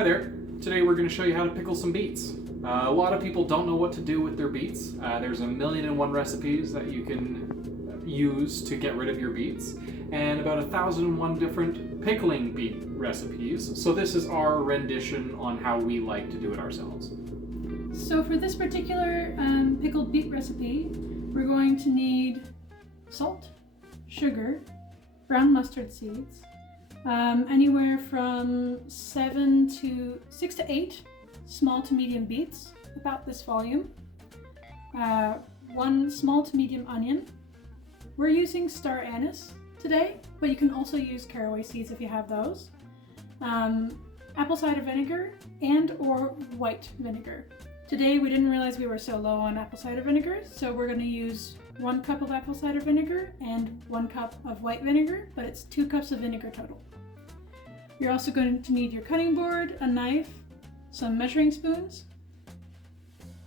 Hi there. Today we're going to show you how to pickle some beets. A lot of people don't know what to do with their beets. There's 1,000,001 recipes that you can use to get rid of your beets, and about 1,001 different pickling beet recipes. So this is our rendition on how we like to do it ourselves. So for this particular pickled beet recipe, we're going to need salt, sugar, brown mustard seeds, anywhere from 6 to 8 small to medium beets, about this volume, 1 small to medium onion. We're using star anise today, but you can also use caraway seeds if you have those. Apple cider vinegar and or white vinegar. Today we didn't realize we were so low on apple cider vinegar, so we're going to use 1 cup of apple cider vinegar and 1 cup of white vinegar, but it's 2 cups of vinegar total. You're also going to need your cutting board, a knife, some measuring spoons,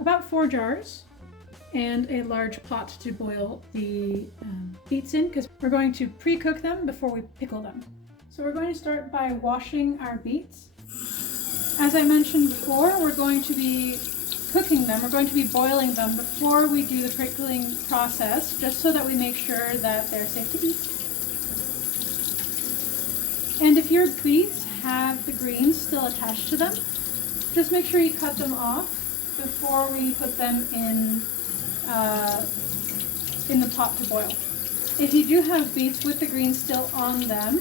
about 4 jars, and a large pot to boil the beets in, because we're going to pre-cook them before we pickle them. So we're going to start by washing our beets. As I mentioned before, we're going to be cooking them, we're going to be boiling them before we do the pickling process, just so that we make sure that they're safe to eat. And if your beets have the greens still attached to them, just make sure you cut them off before we put them in the pot to boil. If you do have beets with the greens still on them,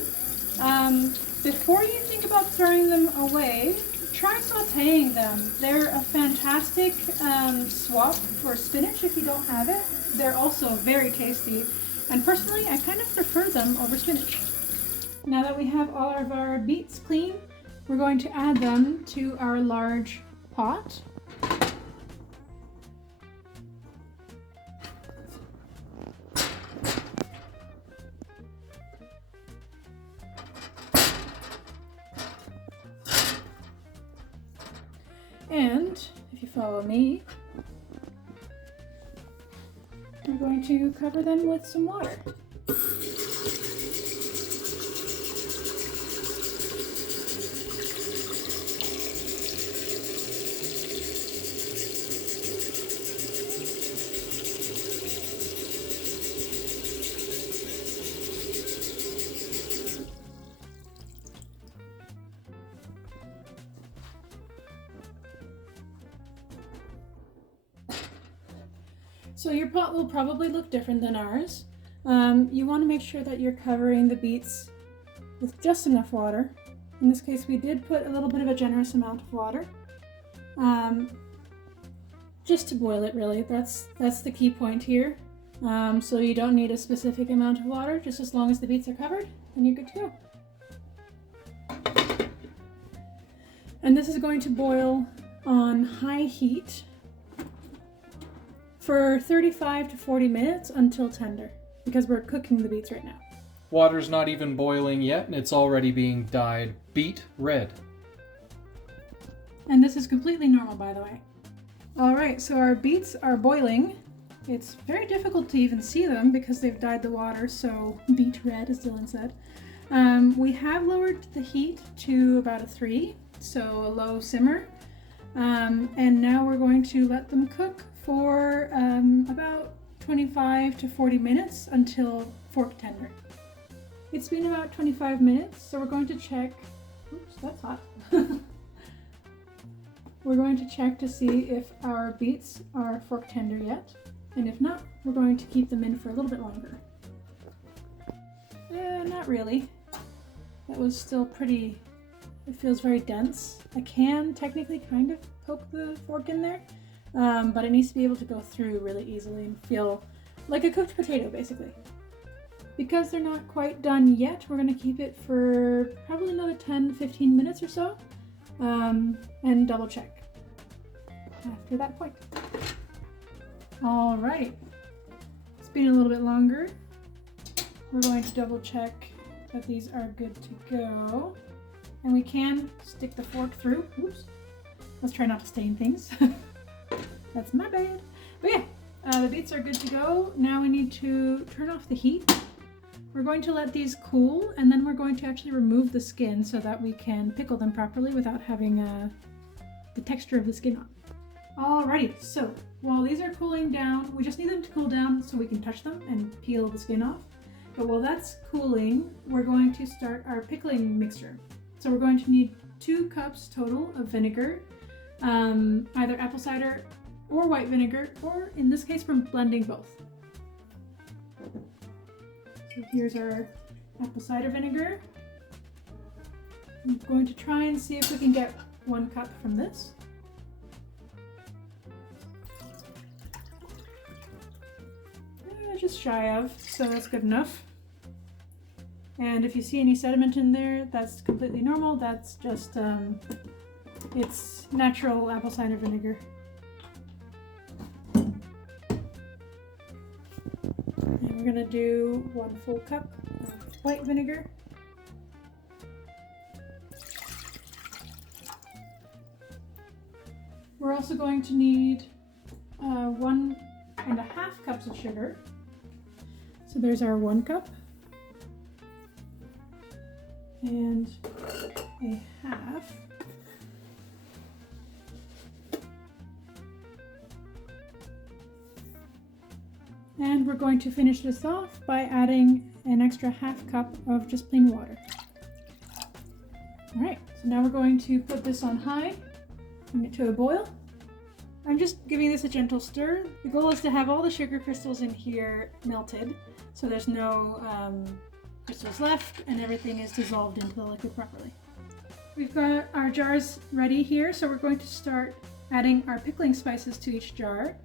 before you think about throwing them away, try sauteing them. They're a fantastic swap for spinach if you don't have it. They're also very tasty, and personally I kind of prefer them over spinach. Now that we have all of our beets clean, we're going to add them to our large pot. And if you follow me, we're going to cover them with some water. So your pot will probably look different than ours. You want to make sure that you're covering the beets with just enough water. In this case, we did put a little bit of a generous amount of water, just to boil it really. That's the key point here. So you don't need a specific amount of water, just as long as the beets are covered, then you're good to go. And this is going to boil on high heat for 35 to 40 minutes until tender, because we're cooking the beets right now. Water's not even boiling yet, and it's already being dyed beet red. And this is completely normal, by the way. Alright, so our beets are boiling. It's very difficult to even see them because they've dyed the water, so beet red, as Dylan said. We have lowered the heat to about a 3, so a low simmer. And now we're going to let them cook for about 25 to 40 minutes until fork tender. It's been about 25 minutes, so we're going to check. Oops, that's hot. We're going to check to see if our beets are fork tender yet, and if not, we're going to keep them in for a little bit longer. Not really. That was still pretty. It feels very dense. I can technically kind of poke the fork in there, but it needs to be able to go through really easily and feel like a cooked potato, basically. Because they're not quite done yet, we're going to keep it for probably another 10-15 minutes or so, and double check after that point. Alright, it's been a little bit longer. We're going to double check that these are good to go. And we can stick the fork through. Oops. Let's try not to stain things. That's my bad. But yeah, the beets are good to go. Now we need to turn off the heat. We're going to let these cool, and then we're going to actually remove the skin so that we can pickle them properly without having the texture of the skin on. Alrighty, so while these are cooling down, we just need them to cool down so we can touch them and peel the skin off. But while that's cooling, we're going to start our pickling mixture. So we're going to need 2 cups total of vinegar, either apple cider or white vinegar, or in this case, we're blending both. So here's our apple cider vinegar. I'm going to try and see if we can get 1 cup from this. Just shy of, so that's good enough. And if you see any sediment in there, that's completely normal. That's just, it's natural apple cider vinegar. And we're gonna do 1 full cup of white vinegar. We're also going to need 1.5 cups of sugar. So there's our 1 cup and a half. And we're going to finish this off by adding an extra 1/2 cup of just plain water. All right, so now we're going to put this on high, bring it to a boil. I'm just giving this a gentle stir. The goal is to have all the sugar crystals in here melted, so there's no crystals left and everything is dissolved into the liquid properly. We've got our jars ready here, so we're going to start adding our pickling spices to each jar.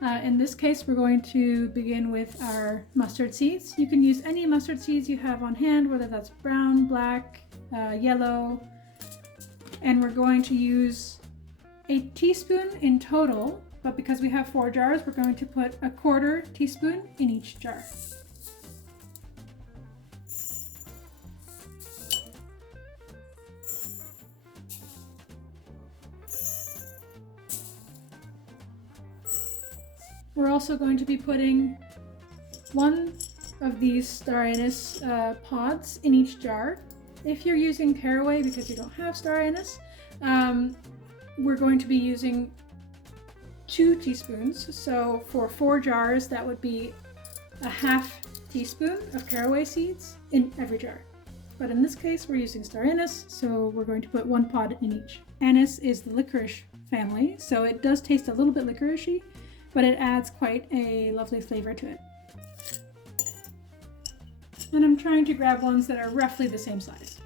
In this case, we're going to begin with our mustard seeds. You can use any mustard seeds you have on hand, whether that's brown, black, yellow, and we're going to use a teaspoon in total, but because we have 4 jars, we're going to put 1/4 teaspoon in each jar. We're also going to be putting 1 of these star anise pods in each jar. If you're using caraway because you don't have star anise, we're going to be using 2 teaspoons. So for 4 jars, that would be 1/2 teaspoon of caraway seeds in every jar. But in this case, we're using star anise, so we're going to put 1 pod in each. Anise is the licorice family, so it does taste a little bit licoricey, but it adds quite a lovely flavor to it. And I'm trying to grab ones that are roughly the same size.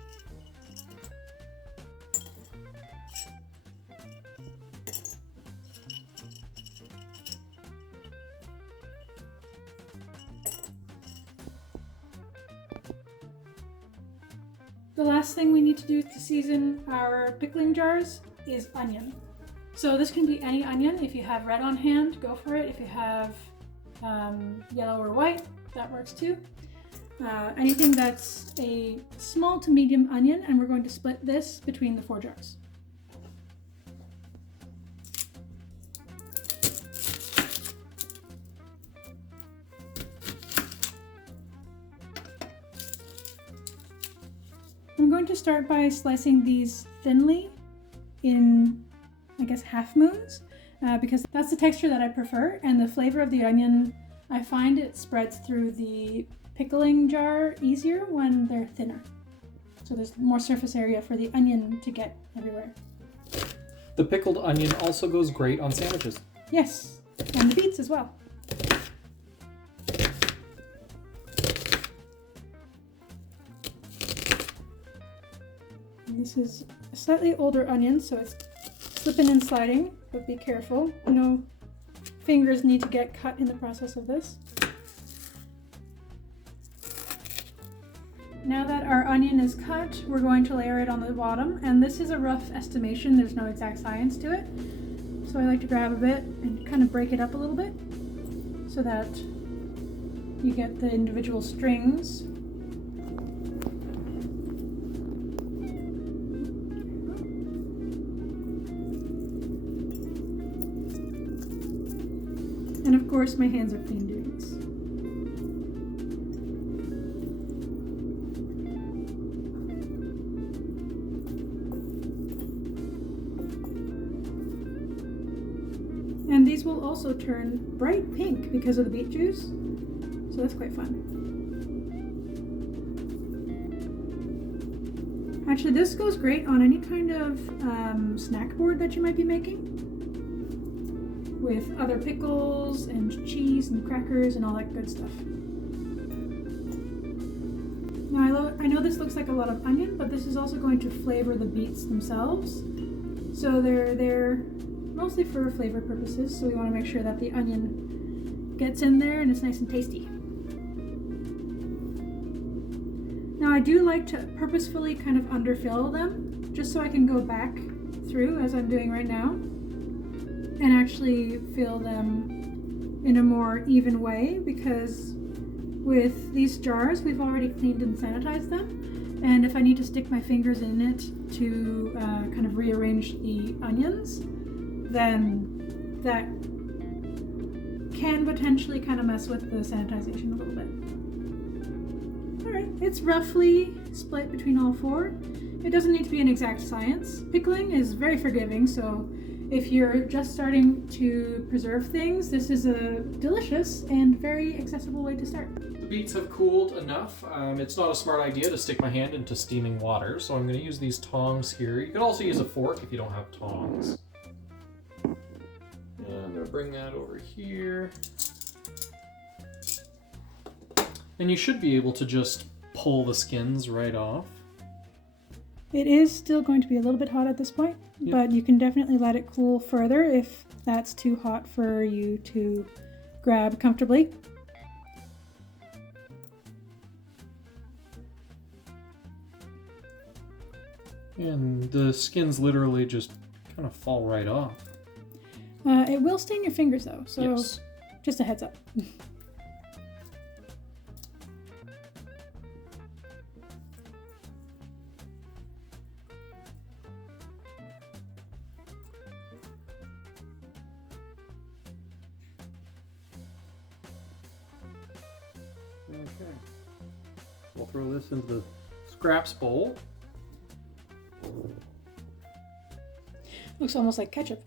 The last thing we need to do to season our pickling jars is onion. So this can be any onion. If you have red on hand, go for it. If you have yellow or white, that works too. Anything that's a small to medium onion, and we're going to split this between the 4 jars. I'm going to start by slicing these thinly in, I guess, half moons, because that's the texture that I prefer, and the flavor of the onion, I find it spreads through the pickling jar easier when they're thinner. So there's more surface area for the onion to get everywhere. The pickled onion also goes great on sandwiches. Yes, and the beets as well. And this is a slightly older onion, so it's slipping and sliding, but be careful. No fingers need to get cut in the process of this. Now that our onion is cut, we're going to layer it on the bottom, and this is a rough estimation, there's no exact science to it. So I like to grab a bit and kind of break it up a little bit so that you get the individual strings. And of course my hands are clean doing this. these will also turn bright pink because of the beet juice. So that's quite fun. Actually, this goes great on any kind of snack board that you might be making, with other pickles and cheese and crackers and all that good stuff. Now I know this looks like a lot of onion, but this is also going to flavor the beets themselves. So they're mostly for flavor purposes, so we want to make sure that the onion gets in there and it's nice and tasty. Now I do like to purposefully kind of underfill them, just so I can go back through, as I'm doing right now, and actually fill them in a more even way, because with these jars we've already cleaned and sanitized them, and if I need to stick my fingers in it to kind of rearrange the onions, then that can potentially kind of mess with the sanitization a little bit. Alright, it's roughly split between all four. It doesn't need to be an exact science. Pickling is very forgiving, so if you're just starting to preserve things, this is a delicious and very accessible way to start. The beets have cooled enough. It's not a smart idea to stick my hand into steaming water, so I'm going to use these tongs here. You can also use a fork if you don't have tongs. And I'm going to bring that over here. And you should be able to just pull the skins right off. It is still going to be a little bit hot at this point, but you can definitely let it cool further if that's too hot for you to grab comfortably. And the skins literally just kind of fall right off. It will stain your fingers though, so yes. Just a heads up. Okay, we'll throw this into the scraps bowl. Looks almost like ketchup.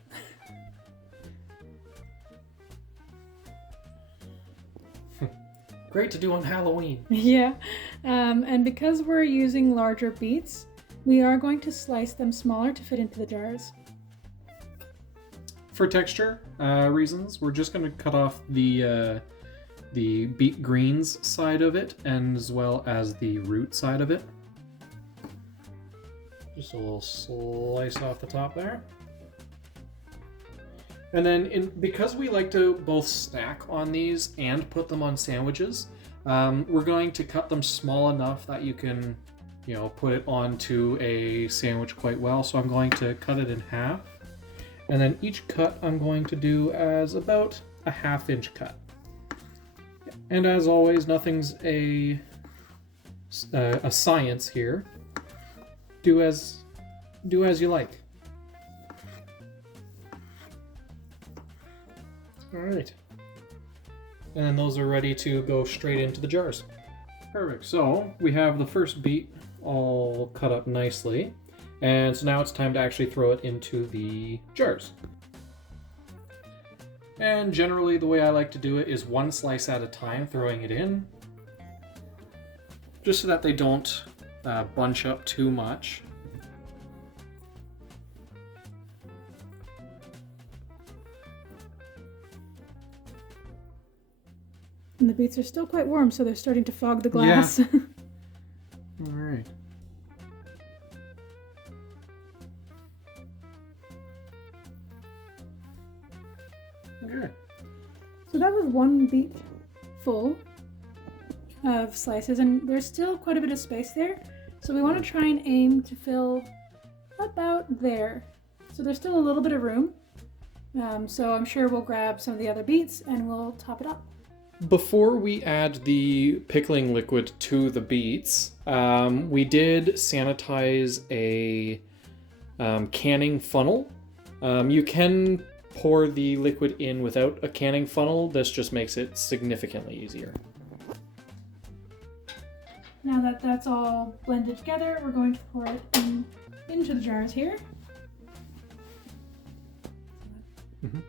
Great to do on Halloween. Yeah, and because we're using larger beets, we are going to slice them smaller to fit into the jars. For texture reasons, we're just going to cut off the beet greens side of it, and as well as the root side of it. Just a little slice off the top there. And then because we like to both snack on these and put them on sandwiches, we're going to cut them small enough that you can, put it onto a sandwich quite well. So I'm going to cut it in half. And then each cut I'm going to do as about a 1/2 inch cut. And as always, nothing's a science here. Do as you like. All right. And then those are ready to go straight into the jars. Perfect. So we have the first beet all cut up nicely. And so now it's time to actually throw it into the jars. And generally the way I like to do it is one slice at a time, throwing it in. Just so that they don't bunch up too much. And the beets are still quite warm, so they're starting to fog the glass. Yeah. All right. Okay. So that was one beet full of slices, and there's still quite a bit of space there. So we want to try and aim to fill about there. So there's still a little bit of room. So I'm sure we'll grab some of the other beets and we'll top it up. Before we add the pickling liquid to the beets, we did sanitize a canning funnel. You can pour the liquid in without a canning funnel. This just makes it significantly easier. Now that that's all blended together, we're going to pour it into the jars here. Mm-hmm.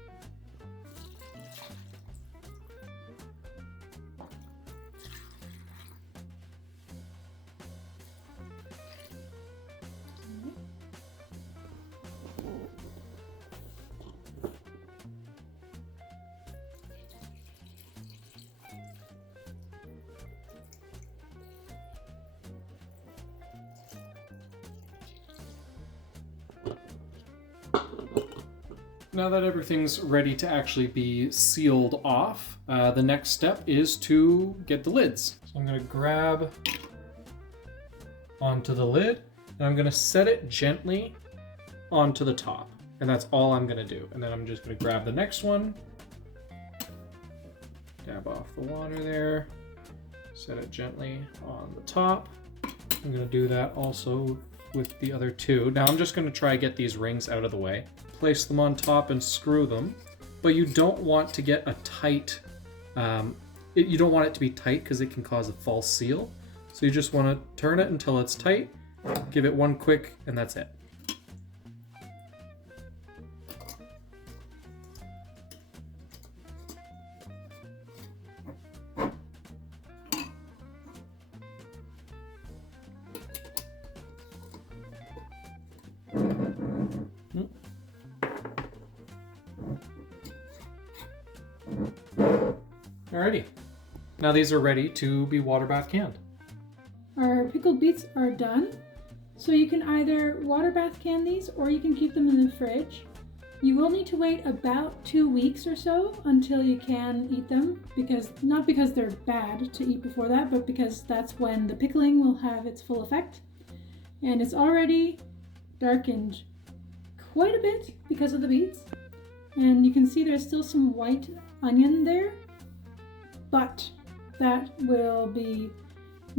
now that everything's ready to actually be sealed off, the next step is to get the lids. So I'm gonna grab onto the lid, and I'm gonna set it gently onto the top. And that's all I'm gonna do. And then I'm just gonna grab the next one, dab off the water there, set it gently on the top. I'm gonna do that also with the other two. Now I'm just gonna try to get these rings out of the way. Place them on top and screw them, but you don't want to get a tight, you don't want it to be tight because it can cause a false seal. So you just want to turn it until it's tight, give it one quick, and that's it. Alrighty, now these are ready to be water bath canned. Our pickled beets are done, so you can either water bath can these or you can keep them in the fridge. You will need to wait about 2 weeks or so until you can eat them, not because they're bad to eat before that, but because that's when the pickling will have its full effect. And it's already darkened quite a bit because of the beets. And you can see there's still some white onion there, but that will be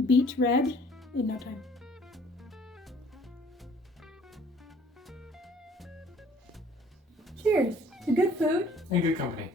beet red in no time. Cheers to good food And good company.